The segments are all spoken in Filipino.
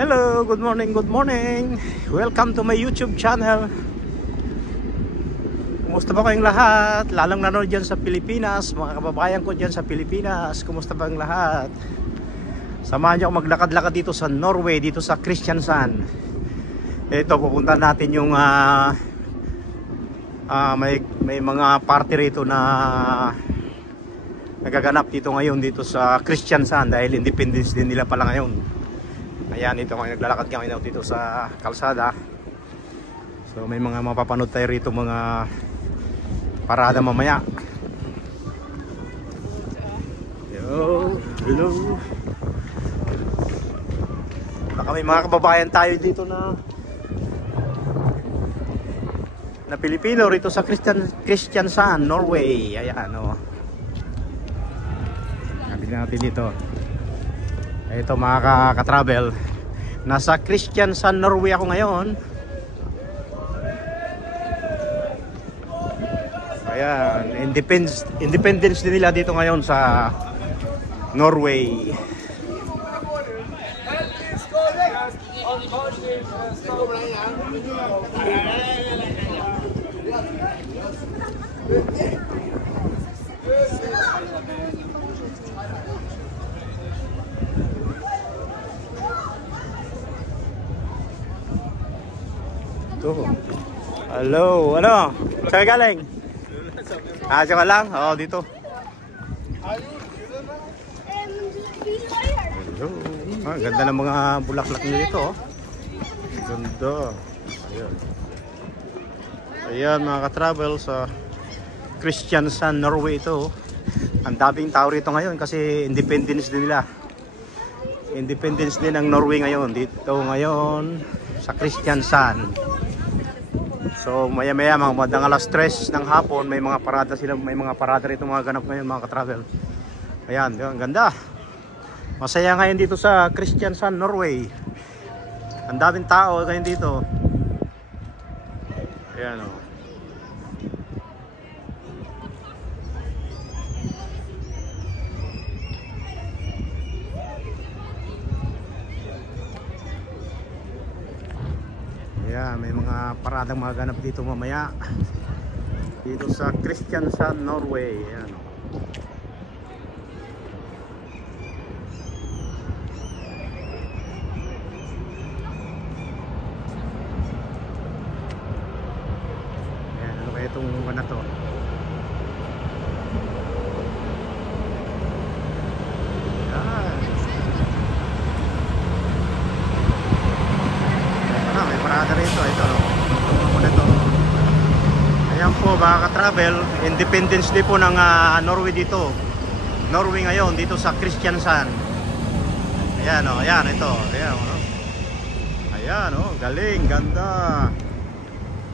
Hello, good morning, good morning. Welcome to my YouTube channel. Kumusta ba kayong lahat? Lalong lalo dyan sa Pilipinas, mga kababayan ko dyan sa Pilipinas. Kumusta ba ang lahat? Samahan niyo ako maglakad-lakad dito sa Norway, dito sa Kristiansand. Ito, pupunta natin yung may mga party rito na nagaganap dito ngayon dito sa Kristiansand dahil independence din nila pala ngayon. Ayan, ito ngayon naglalakad kami dito sa kalsada. So may mga mapapanood tayo rito, mga parada mamaya. Hello. Baka may mga kababayan tayo dito na Pilipino rito sa Kristiansand, Norway. Ayan, oh. Sabi natin dito. Ito mga ka-travel. Nasa Kristiansand, Norway ako ngayon. Ayan, independence din nila dito ngayon sa Norway. Hello, ano? Saan ka galing? Saan ka lang? Oo, dito. Hello. Ganda ng mga bulaklak nyo dito, oh. Ganda. Ayan. Ayan mga ka-travel sa Kristiansand, Norway ito, oh. Ang daming tao rito ngayon kasi independence din nila. Independence din ng Norway ngayon. Dito ngayon sa Kristiansand. So maya mga madang alas 3 ng hapon may mga parada sila, may mga parada rito mga ganap ngayon mga ka-travel. Ayan, ang ganda. Masaya ngayon dito sa Kristiansand, Norway. Ang daming tao ngayon dito. Ayan, oh. Yeah, may mga paradang maganap dito mamaya dito sa Kristiansand, Norway. Ayan. Ayan, ano kaya itong na to? Parada rito, ito ayan po mga ka-travel, independence day po ng Norway dito. Norway ngayon dito sa Kristiansand. Ayan o, ayan ito. Ayan o, ayan o, galing, ganda.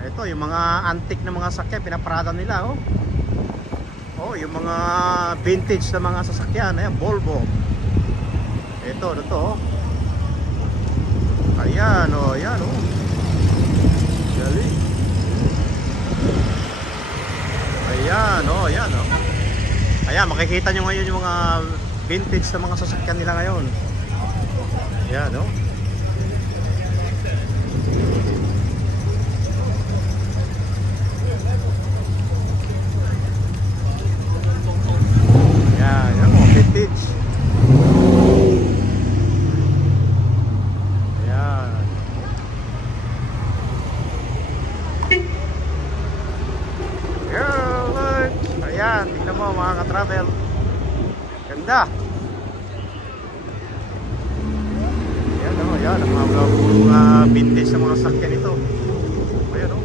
Ito yung mga antique na mga sasakyan, pinaparada nila o. Oh, yung mga vintage na mga sasakyan. Ayan, Volvo. Ito o. Ayan o, ayan o. Galing. Ayan o, ayan o. Ayan, makikita nyo ngayon yung mga vintage na mga sasakyan nila ngayon. Ayan o. Ayan, ayan o, vintage. Ayan, tignan mo mga ka-travel. Ganda. Ayan o, ayan. Ang mga vintage sa mga sakyan ito. Ayan o.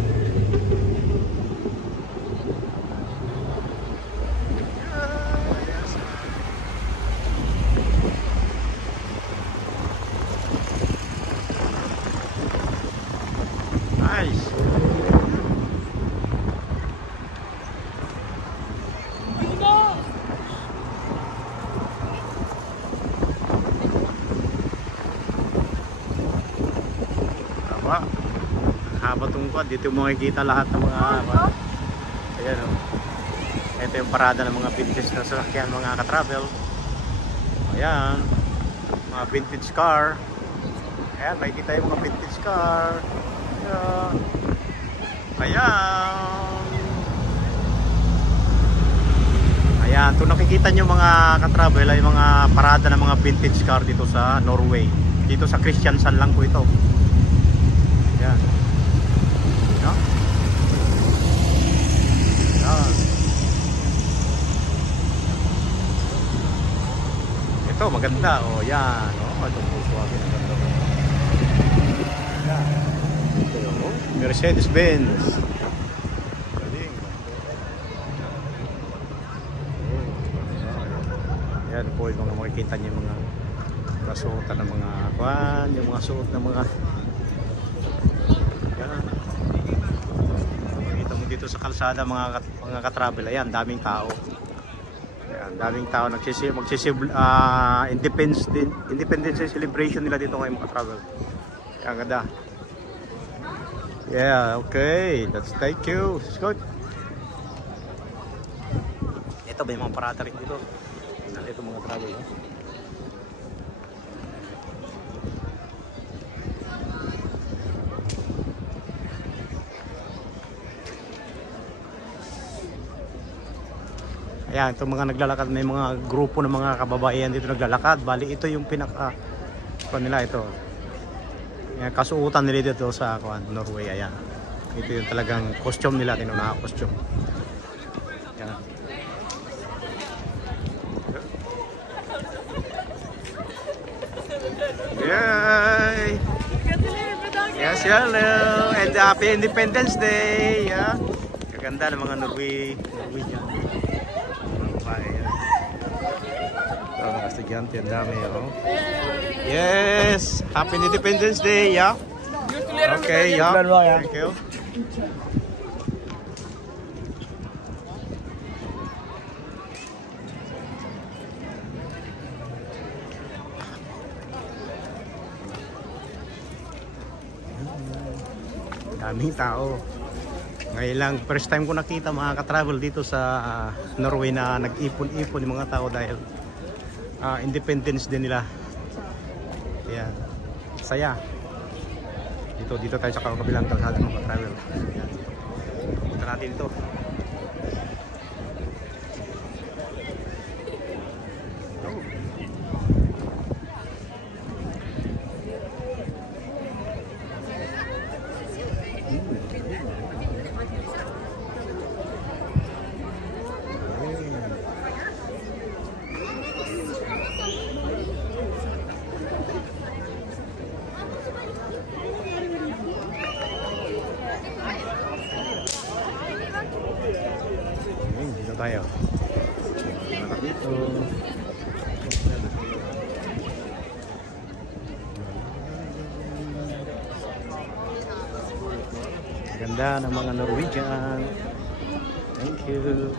Nice. Haba tungkod, dito mo makikita lahat ng mga ayan o. Ito yung parada ng mga vintage na sasakyan mga ka-travel. Ayan, mga vintage car. Ayan, makikita yung mga vintage car. Ayan. Ayan, ito nakikita nyo mga ka-travel ay mga parada ng mga vintage car dito sa Norway. Dito sa Kristiansand lang po ito. Ayan. Ayan. Ayan. Ito maganda. O yan. O, ito po suwabi na ganda. Ayan. Mercedes-Benz. Yan po yung mga makikita niyo mga kasuotan ng mga kwan, yung mga suot ng mga yan. Makikita mo dito sa kalsada mga ka-travel, ayan, daming tao. Ayan, daming tao Independence celebration nila dito ngayon mga ka-travel. Ayan, ganda. Yeah, okay. Thank you. It's good. Ito ba yung mga parata rin dito? Ito mga travel. Ayan, itong mga naglalakad, may mga grupo ng mga kababayan dito naglalakad. Bali, ito yung pinaka nila ito. Ayan, kasuotan nila dito sa Norway. Ayan. Ito yung talagang costume nila, tinuna costume. Ayan. Yay! Yes, hello! And happy Independence Day! Yeah. Kaganda ng mga Norwegian. Ito, mga estudyante, ang dami. Oh. Yes! Happy Independence Day! Yeah. Okay, yeah. Thank you. Daming tao. Ngayon lang, first time ko nakita mga ka-travel dito sa Norway na nag-ipon-ipon yung mga tao dahil independence din nila. Kaya saya. Dito tayo sa kabilang kalsada mga ka-travel. Punta natin ito. Dito tayo. Dito. Ganda ng mga Norwegian. Thank you.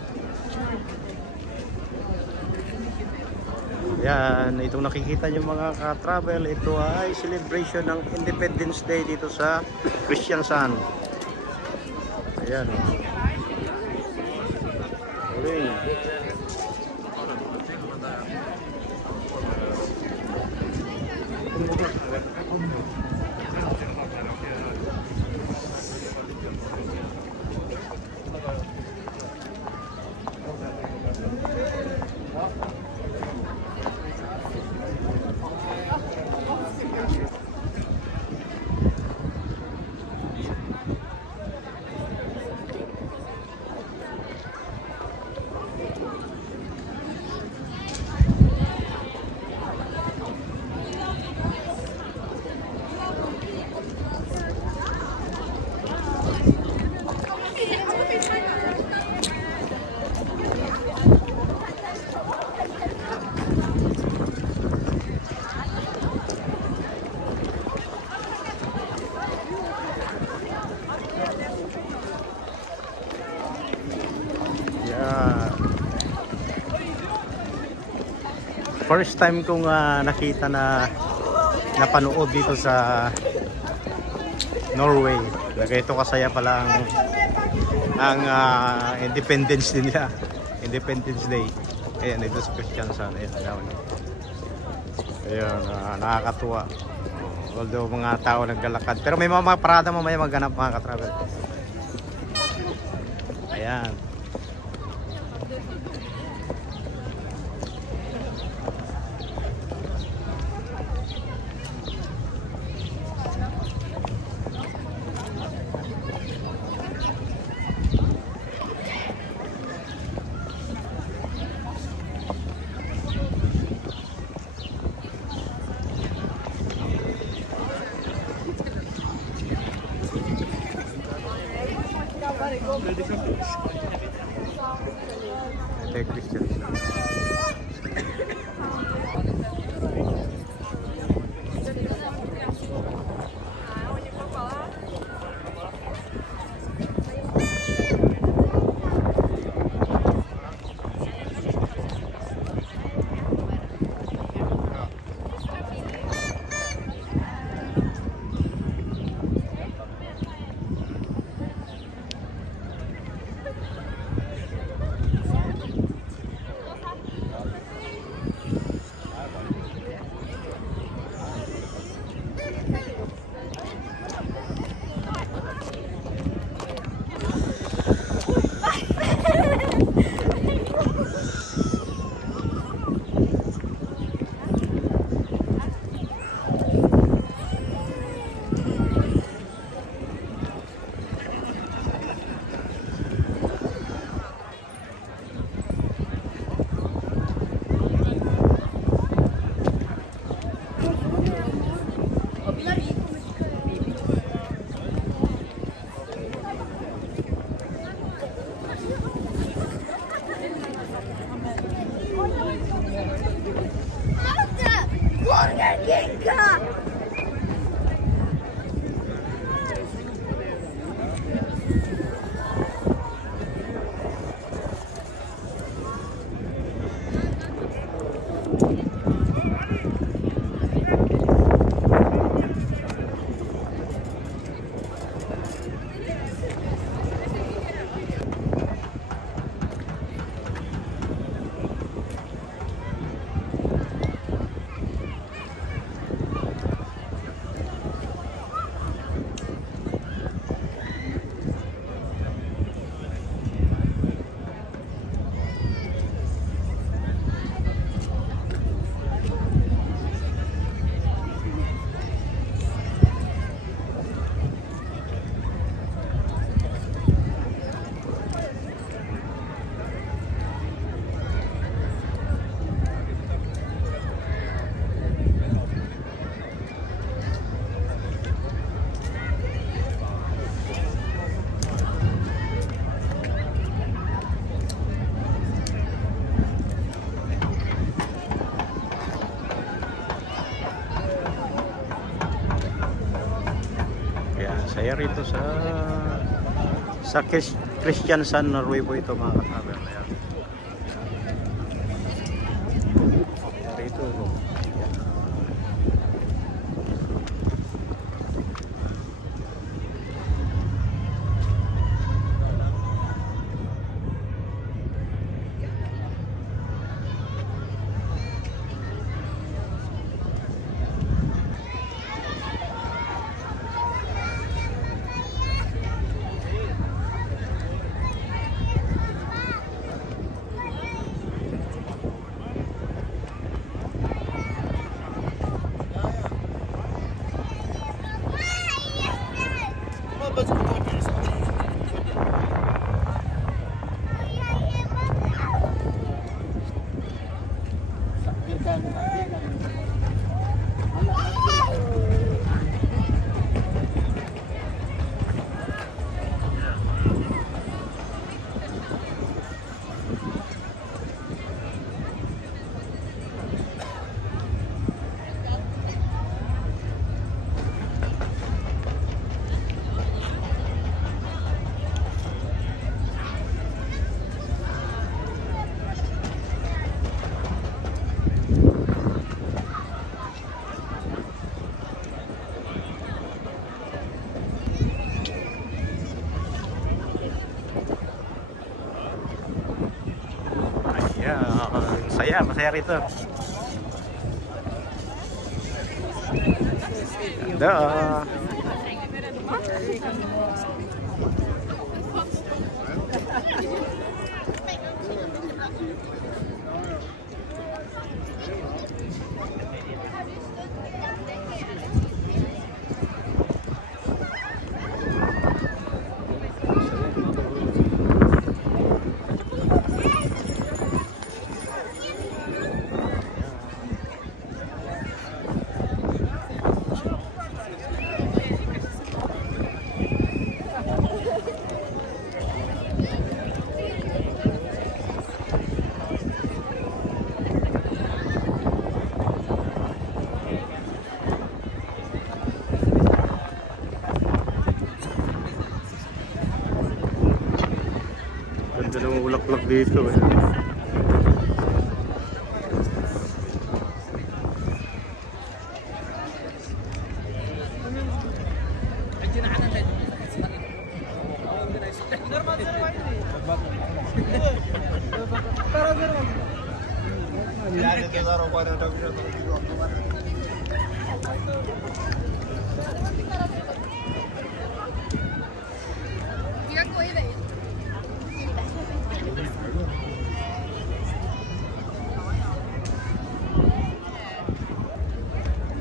Yan, itong nakikita nyo mga ka-travel, ito ay celebration ng Independence Day dito sa Kristiansand. Ayan. Okay. First time kong nakita na napanood dito sa Norway. Ganito kasaya pala ang Independence din nila. Independence Day. Ayan, dito sa Kristiansand. Ayan, ayan, nakakatuwa. Although mga tao naglalakad. Pero may mga parada mamaya maghanap mga ka-travel. Ayan. Ito yung Christian. Saya rito sa Kristiansand, Norway po ito mga ka-travel. Ayan. Rito. Masaya rito. Ganda. Ganda ng ulaklak dito eh.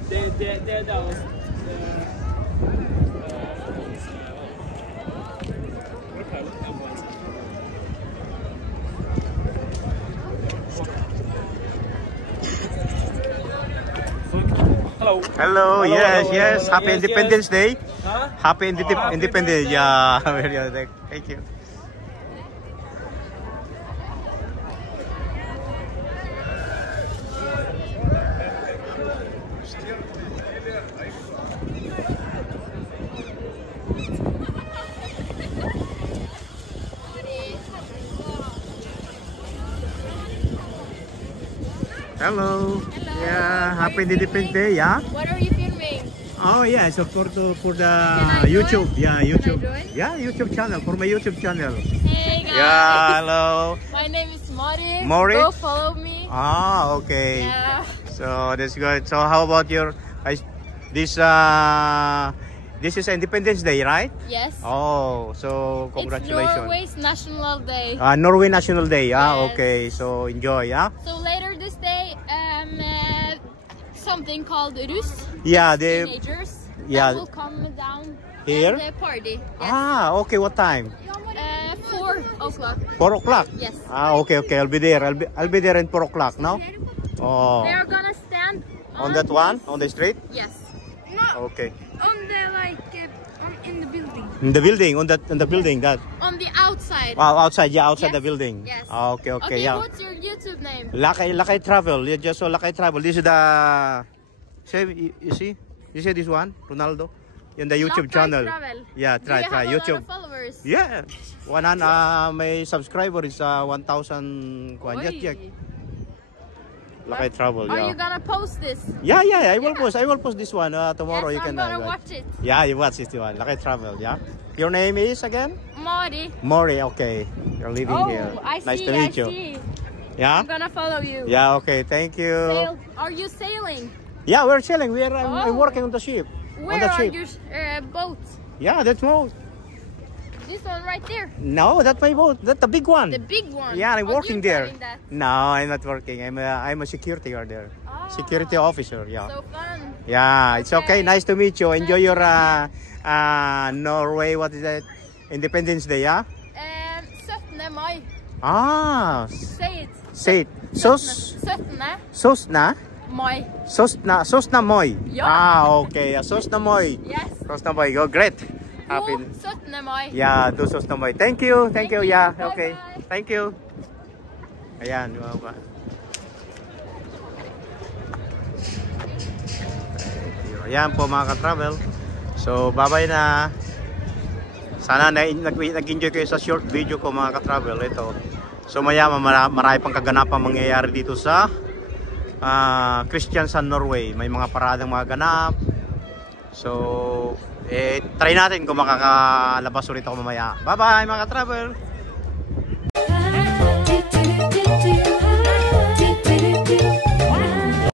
That was Hello. Hello, yes, hello, yes. hello, Happy yes, Independence Day. Huh? Happy Happy Independence. birthday. Yeah, very good. Thank you. Hello. Yeah, Happy Independence Day. Yeah. What are you filming? Oh yeah, so for the I YouTube. join? Yeah, YouTube. join? Yeah, YouTube channel for my YouTube channel. Hey guys. Yeah, hello. My name is Mori. Mori? Go follow me. Ah, okay. Yeah. So that's good. So how about your this this is Independence Day, right? Yes. Oh, so It's congratulations. Norway's National Day. Norway National Day. Ah, Yes. okay. So enjoy, yeah. So later this day, something called Rus. Yeah, the Teenagers. yeah. That will come down Here? and party. Yes. Ah, okay. What time? 4 o'clock. 4 o'clock. Yes. Ah, okay, okay. I'll be there. I'll be there in 4 o'clock now. Oh, They are gonna stand on that one on the street. Yes. Okay. On the in the building. In the building, on the building that. On the outside. Outside, yeah, outside Yes. the building. Yes. Ah, okay, okay, yeah. What's your YouTube name? Lakay Travel. Yeah, just so Lakay Travel. This is the you see this one, Ronaldo, in the YouTube Lakay channel. Travel. Yeah, Do try you have a YouTube. lot of followers? Yeah, my subscriber is 1,000. Just check. Lakay Travel. Are Yeah. you gonna post this? Yeah, I will post. I will post this one tomorrow. Yes, You I'm can. gonna watch it. Yeah, you watch this one. Lakay Travel. Yeah. Your name is again? Mori. Mori. Okay. You're living Oh, here. I Nice see. to meet you. See. Yeah. I'm gonna follow you. Yeah. Okay. Thank you. Are you sailing? Yeah, we're chilling. I'm Oh. working on the ship. Where on the are ship. your boats? Yeah, that's most. This one right there. No, that's my boat. That's the big one. The big one. Yeah, I'm Are working you there. driving that? No, I'm not working. I'm a security guard there. Ah, Security officer. Yeah. So fun. Yeah, it's okay. Okay. Nice to meet you. Enjoy your Norway. What is that? Independence Day. Yeah. 17. mai. Ah, Say it. say it. 17. Sosna. mai. Sosna Moy. Yeah. Ah, okay. Sosna Moy. Yes. Sosna Moy. Go great. Happy. 17. mai. Yeah, do Sosna Moy. Thank you. Thank you. you. Yeah, Bye-bye. okay. Thank you. Ayan, mga Ayan po mga ka-travel. So, bye-bye na. Sana nag-enjoy kayo sa short video ko mga ka-travel. Ito. So, maya marami pang kaganapan mangyayari dito sa Kristiansand, Norway. May mga paradang mga ganap. So, try natin kung makakalabas ulit ako mamaya. Bye-bye mga ka-travel.